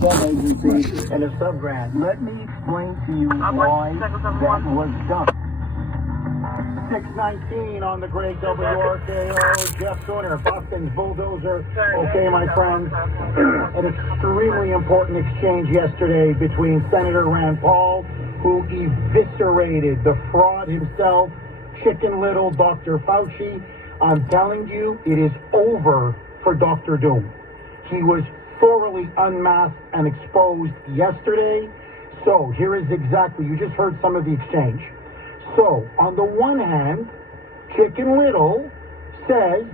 Government Agency and a sub-grant. Let me explain to you why that was done. 619 on the great WRKO, Jeff Kuhner, Boston's bulldozer. Okay, my friends, an extremely important exchange yesterday between Senator Rand Paul, who eviscerated the fraud himself, Chicken Little, Dr. Fauci. I'm telling you, it is over for Dr. Doom. He was thoroughly unmasked and exposed yesterday. So here is exactly, you just heard some of the exchange. So on the one hand, Chicken Little says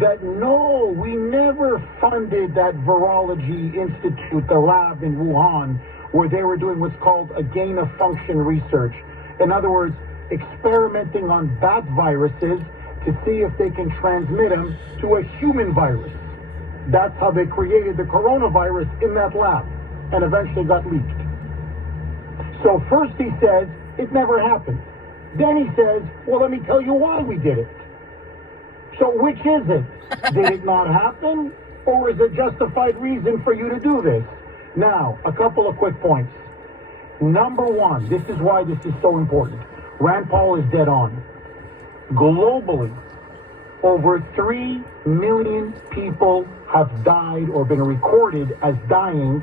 that no, we never funded that virology institute, the lab in Wuhan, where they were doing what's called a gain-of-function research. In other words, experimenting on bat viruses to see if they can transmit them to a human virus. That's how they created the coronavirus in that lab and eventually got leaked. So first he says it never happened. Then he says, well, let me tell you why we did it. So which is it? Did it not happen? Or is it justified reason for you to do this? Now, a couple of quick points. Number one, this is why this is so important. Rand Paul is dead on. Globally, over 3 million people have died or been recorded as dying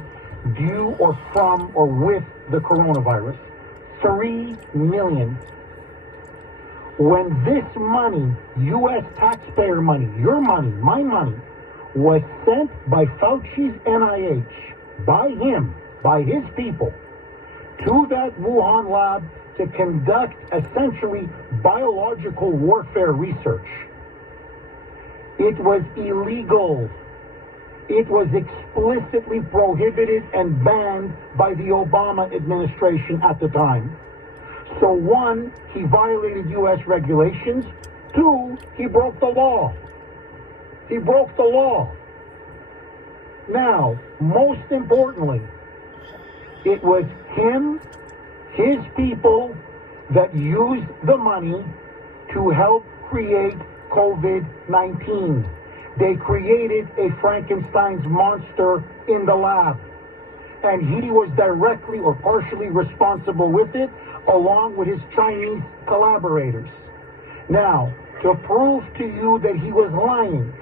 due or from or with the coronavirus. 3 million. When this money, U.S. taxpayer money, your money, my money, was sent by Fauci's NIH, by him, by his people, to that Wuhan lab to conduct essentially biological warfare research, it was illegal. It was explicitly prohibited and banned by the Obama administration at the time. So one, he violated U.S. regulations. Two, he broke the law. He broke the law. Now, most importantly, it was him, his people, that used the money to help create COVID-19. They created a Frankenstein's monster in the lab. And he was directly or partially responsible with it, along with his Chinese collaborators. Now, to prove to you that he was lying,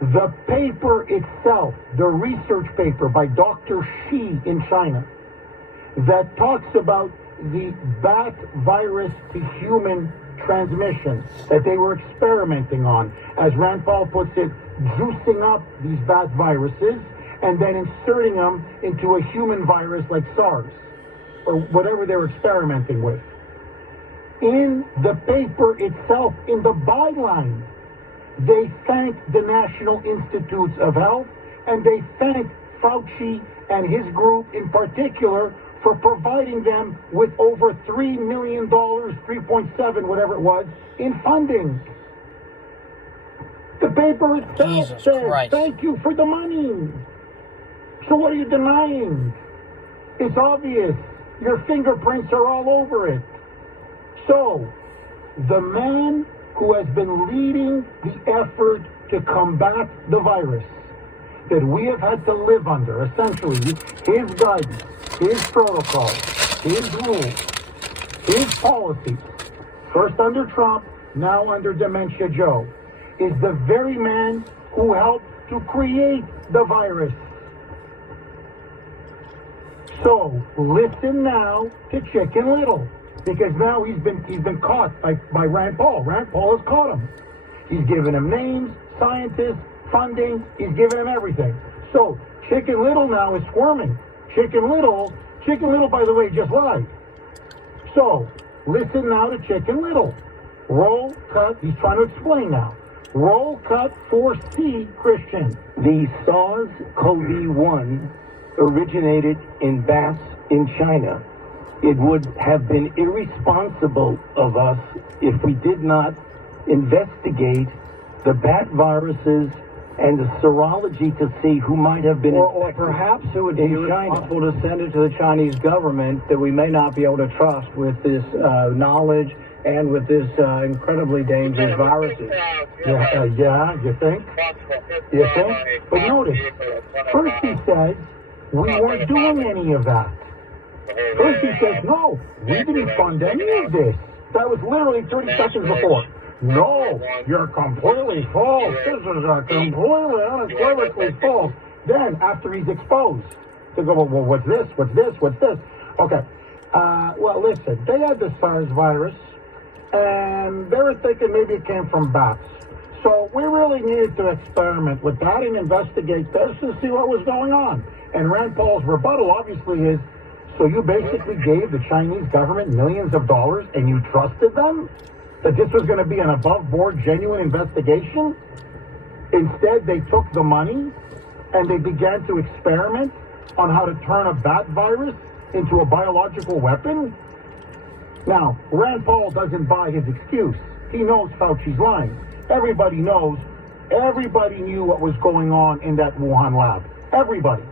the paper itself, the research paper by Dr. Shi in China, that talks about the bat virus to human transmission that they were experimenting on, as Rand Paul puts it, juicing up these bat viruses and then inserting them into a human virus like SARS or whatever they were experimenting with. In the paper itself, in the byline, they thanked the National Institutes of Health and they thanked Fauci and his group in particular for providing them with over $3 million, 3.7, whatever it was, in funding. The paper itself says, thank you for the money. So what are you denying? It's obvious. Your fingerprints are all over it. So, the man who has been leading the effort to combat the virus that we have had to live under, essentially, his guidance, his protocols, his rules, his policies, first under Trump, now under Dementia Joe, is the very man who helped to create the virus. So listen now to Chicken Little, because now he's been caught by Rand Paul. Rand Paul has caught him. He's given him names, scientists, funding. He's given him everything. So Chicken Little now is squirming. Chicken Little, by the way, just lied. So listen now to Chicken Little. Roll cut. He's trying to explain now. Roll cut 4C, Christian. The SARS-CoV-1 originated in bats in China. It would have been irresponsible of us if we did not investigate the bat viruses and the serology to see who might have been or perhaps it would be irresponsible to send it to the Chinese government that we may not be able to trust with this knowledge and with this incredibly dangerous viruses. Yeah, you think? You think? But notice, first he says, we weren't doing any of that. First he says, no, we didn't fund any of this. That was literally 30 seconds before. No, you're completely false. This is a completely unequivocally false. Then, after he's exposed, they go, well, what's this? What's this? What's this? Okay. Well, listen, they had the SARS virus, and they were thinking maybe it came from bats. So we really needed to experiment with that and investigate this and see what was going on. And Rand Paul's rebuttal obviously is, so you basically gave the Chinese government millions of dollars and you trusted them? That this was going to be an above-board, genuine investigation? Instead, they took the money and they began to experiment on how to turn a bat virus into a biological weapon? Now, Rand Paul doesn't buy his excuse. He knows Fauci's lying. Everybody knows, everybody knew what was going on in that Wuhan lab. Everybody.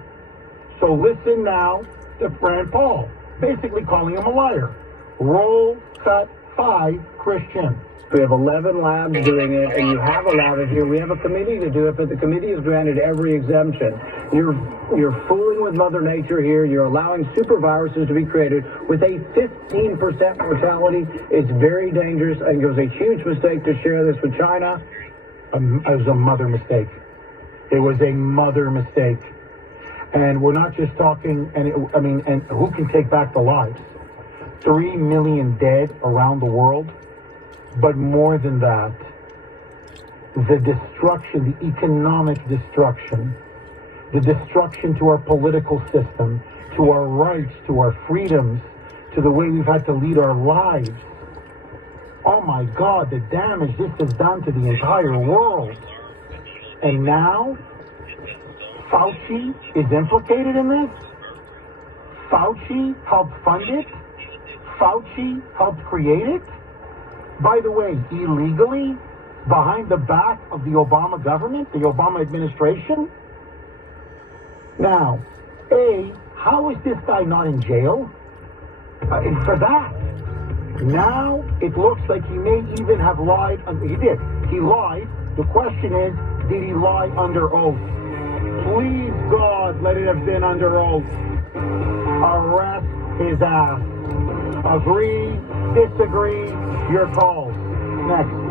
So listen now to Rand Paul, basically calling him a liar. Roll, cut, 5, Christian. We have 11 labs doing it, and you have allowed it here. We have a committee to do it, but the committee has granted every exemption. You're fooling with Mother Nature here. You're allowing super viruses to be created with a 15% mortality. It's very dangerous, and it was a huge mistake to share this with China. It was a mother mistake. It was a mother mistake. And we're not just talking, and who can take back the lives? 3 million dead around the world. But more than that, the destruction, the economic destruction, the destruction to our political system, to our rights, to our freedoms, to the way we've had to lead our lives. Oh my God, the damage this has done to the entire world. And now, Fauci is implicated in this? Fauci helped fund it? Fauci helped create it? By the way, illegally, behind the back of the Obama government, the Obama administration? Now, A, how is this guy not in jail? For that. Now, it looks like he may even have lied. He did. He lied. The question is, did he lie under oath? Please, God, let it have been under oath. Arrest his ass. Agree, disagree, your call. Next.